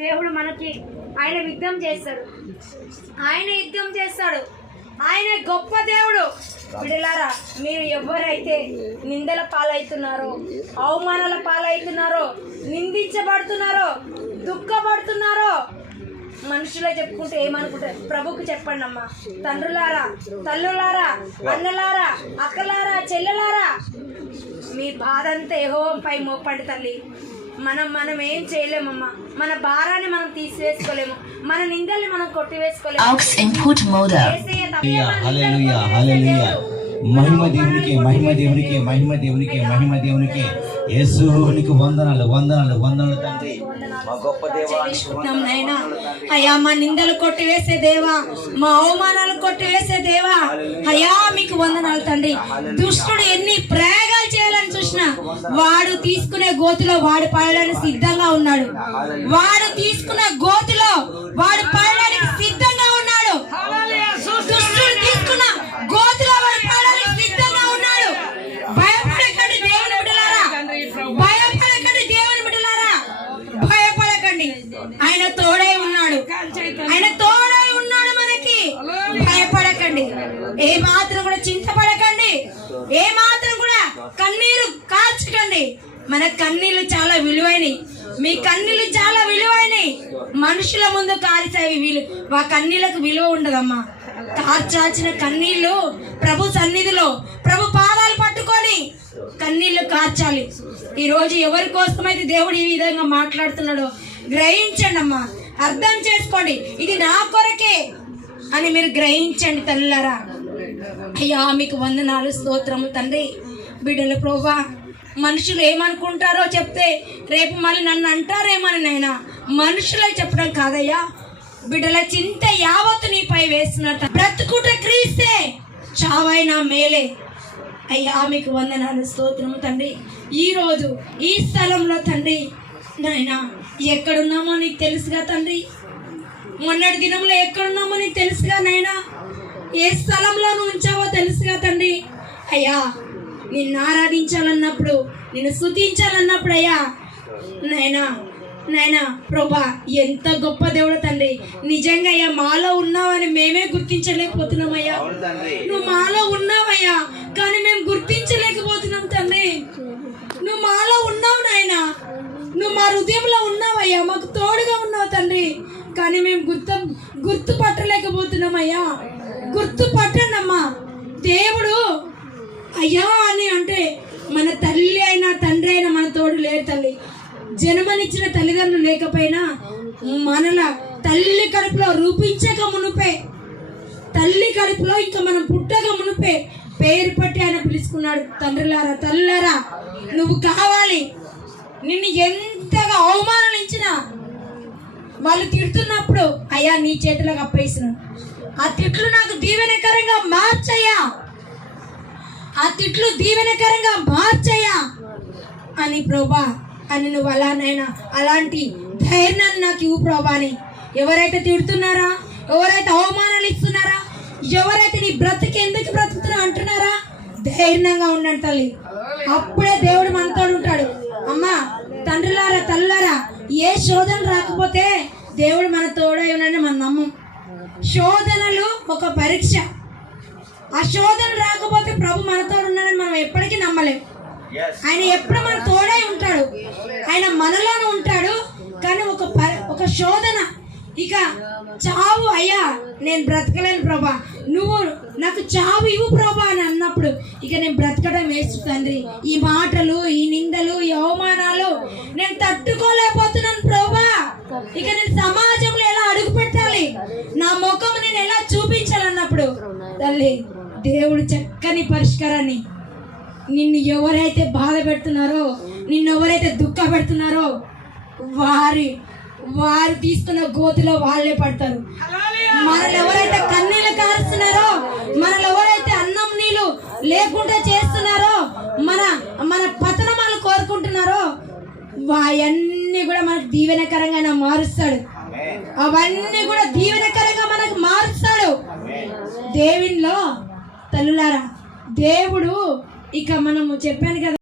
దేవుడు మనకి ఆయన యుద్ధం చేస్తాడు, ఆయన గొప్ప దేవుడు. బిడ్డలారా, మీరు ఎవరైతే నిందల పాలవుతున్నారో, అవమానాల పాలవుతున్నారో, నిందించబడుతున్నారో, దుఃఖపడుతున్నారో, మనుషులే చెప్పుకుంటే ఏమనుకుంటారు? ప్రభుకు చెప్పండి అమ్మా. తండ్రులారా, తల్లులారా, అన్నలారా, అక్కలారా, చెల్లెలారా, మీ బాధ అంతా యెహోవాపై మోపండి తల్లి. మనం ఏం చేయలేమమ్మా. మన భారాన్ని మనం తీసివేసుకోలేము, మన నిందల్ని మనం కొట్టివేసుకోలేము. మహిమ దేవునికే, మహిమ దేవునికే, మహిమ దేవునికే, మహిమ దేవునికే. యేసు నీకు వందనాలు, వందనాలు, వందనాలు తండ్రి. మా గొప్ప దేవా, అయ్యా మా నిందలు కొట్టివేసే దేవా, మా అవమానాలు కొట్టివేసే దేవా, అయ్యా మీకు వందనాలు తండ్రి. దుష్టుడు ఎన్ని ప్రయోగాలు చేయాలని చూసినా వాడు తీసుకునే గోతిలో వాడు పడడానికి సిద్ధంగా ఉన్నాడు. వాడు తీసుకున్న గోతిలో వాడు పడడానికి సిద్ధంగా ఉన్నాడు. దుష్టుడు తీసుకున్న గోతిలో వాడు పడడానికి సిద్ధంగా ఉన్నాడు. భయపడకండి దేవుని బిడ్డలారా, భయపడకండి దేవుని బిడ్డలారా, భయపడకండి. ఆయన తోడై ఉన్నాడు, ఆయన తోడై ఉన్నాడు మనకి. భయపడకండి, ఏ మాత్రం కూడా చింతపడకండి, ఏ మాత్రం కూడా కన్నీరు కార్చకండి. మన కన్నీళ్లు చాలా విలువైనవి, మీ కన్నీళ్లు చాలా విలువైనవి. మనుషుల ముందు కాల్చేవి ఆ కన్నీళ్లకు విలువ ఉండదమ్మా. కార్చాల్సిన కన్నీళ్లు ప్రభు సన్నిధిలో, ప్రభు పాదాలు పట్టుకొని కన్నీళ్లు కార్చాలి. ఈ రోజు ఎవరి కోసమైతే దేవుడు ఈ విధంగా మాట్లాడుతున్నాడో గ్రహించండి అమ్మా, అర్థం చేసుకోండి. ఇది నా కొరకే అని మీరు గ్రహించండి తల్లులారా. అయ్యా మీకు వందనాలు, స్తోత్రము తండ్రి. బిడ్డల ప్రోవా, మనుషులు ఏమనుకుంటారో చెప్తే రేపు మళ్ళీ నన్ను అంటారేమని నైనా మనుషులకు చెప్పడం కాదయ్యా. బిడ్డల చింత యావత్తు నీపై వేస్తున్నట్టు. బ్రతుకుట క్రీస్తే, చావైనా మేలే. అయ్యా మీకు వందనాలు, స్తోత్రము తండ్రి. ఈరోజు ఈ స్థలంలో తండ్రి నాయనా ఎక్కడున్నామో నీకు తెలుసుగా తండ్రి. మొన్నటి దినంలో ఎక్కడున్నామో నీకు తెలుసుగా నాయనా. ఏ స్థలంలో నువ్వు ఉంచావో తెలుసుగా తండ్రి. అయ్యా నిన్ను ఆరాధించాలన్నప్పుడు, నిన్ను స్తుతించాలన్నప్పుడు అయ్యా నాయనా ప్రభా ఎంత గొప్ప దేవుడు తండ్రి. నిజంగా అయ్యా మాలో ఉన్నావని మేమే గుర్తించలేకపోతున్నామయ్యా. నువ్వు మాలో ఉన్నావయ్యా, కానీ మేము గుర్తించలేకపోతున్నాం తండ్రి. నువ్వు మాలో ఉన్నావు నాయనా, నువ్వు మా హృదయంలో ఉన్నావయ్యా, మాకు తోడుగా ఉన్నావు తండ్రి. కానీ మేము గుర్తుపట్టలేకపోతున్నామయ్యా. గుర్తుపట్టండమ్మా. దేవుడు అయ్యా అని అంటే మన తల్లి అయినా తండ్రి అయినా మన తోడు లేరు తల్లి. జన్మనిచ్చిన తల్లిదండ్రులు లేకపోయినా మనల తల్లి కడుపులో రూపించక మునుపే, తల్లి కడుపులో ఇంకా మనం పుట్టక మునుపే పేరు పట్టి ఆయన పిలుచుకున్నాడు. తండ్రులారా, తల్లులారా, నువ్వు కావాలి. నిన్ను ఎంతగా అవమానించినా, వాళ్ళు తిడుతున్నప్పుడు అయ్యా నీ చేతులకు అప్పేసినాను, ఆ తిట్లు నాకు దీవెనకరంగా మార్చయ్యా, ఆ తిట్లు దీవెనకరంగా మార్చయ్యా అని ప్రభా అని నువ్వు అలానైనా అలాంటి ధైర్యాన్ని నాకు ఇవ్వు ప్రభా అని. ఎవరైతే తిడుతున్నారా, ఎవరైతే అవమానాలు ఇస్తున్నారా, ఎవరైతే నీ బ్రతుకు ఎందుకు బ్రతుకుతున్నా అంటున్నారా, ధైర్యంగా ఉండండి తల్లి. అప్పుడే దేవుడు మనతో ఉంటాడు. అమ్మా తండ్రులారా, తల్లులారా, ఏ శోధన రాకపోతే దేవుడు మన తోడై ఉన్నాడని మనం నమ్మం. శోధనలు ఒక పరీక్ష. ఆ శోధన రాకపోతే ప్రభు మనతో ఉన్నాడని మనం ఎప్పటికీ నమ్మలేం. ఆయన ఎప్పుడు మన తోడై ఉంటాడు, ఆయన మనలోనూ ఉంటాడు. కానీ ఒక శోధన, ఇక చావు, అయ్యా నేను బ్రతకలేను ప్రభా, నువ్వు నాకు చావు ఇవ్వు ప్రభా అని అన్నప్పుడు ఇక నేను బ్రతకడం వేస్ట్ తండ్రి. ఈ మాటలు, ఈ నిందలు, ఈ అవమానాలు నేను తట్టుకోలేకపోతున్నాను ప్రభా. ఇక నేను సమాజంలో ఎలా అడుగు పెట్టాలి, నా ముఖం నేను ఎలా చూపించాలన్నప్పుడు తల్లి దేవుడు చక్కని పరిష్కారాన్ని, నిన్ను ఎవరైతే బాధ పెడుతున్నారో, నిన్ను ఎవరైతే దుఃఖ పెడుతున్నారో వారు తీసుకున్న గోతిలో వాళ్ళే పడతారు. మనల్ని ఎవరైతే కన్నీళ్ళు కారుస్తున్నారో, మనల్ని ఎవరైతే అన్నం నీళ్ళు లేకుండా చేస్తున్నారో, మన పతనమాలు కోరుకుంటున్నారో, అవన్నీ కూడా మనకు దీవెనకరంగా మారుస్తాడు. అవన్నీ కూడా దీవెనకరంగా మనకు మారుస్తాడు. దేవునిలో తల్లులారా, దేవుడు ఇక మనము చెప్పాను కదా.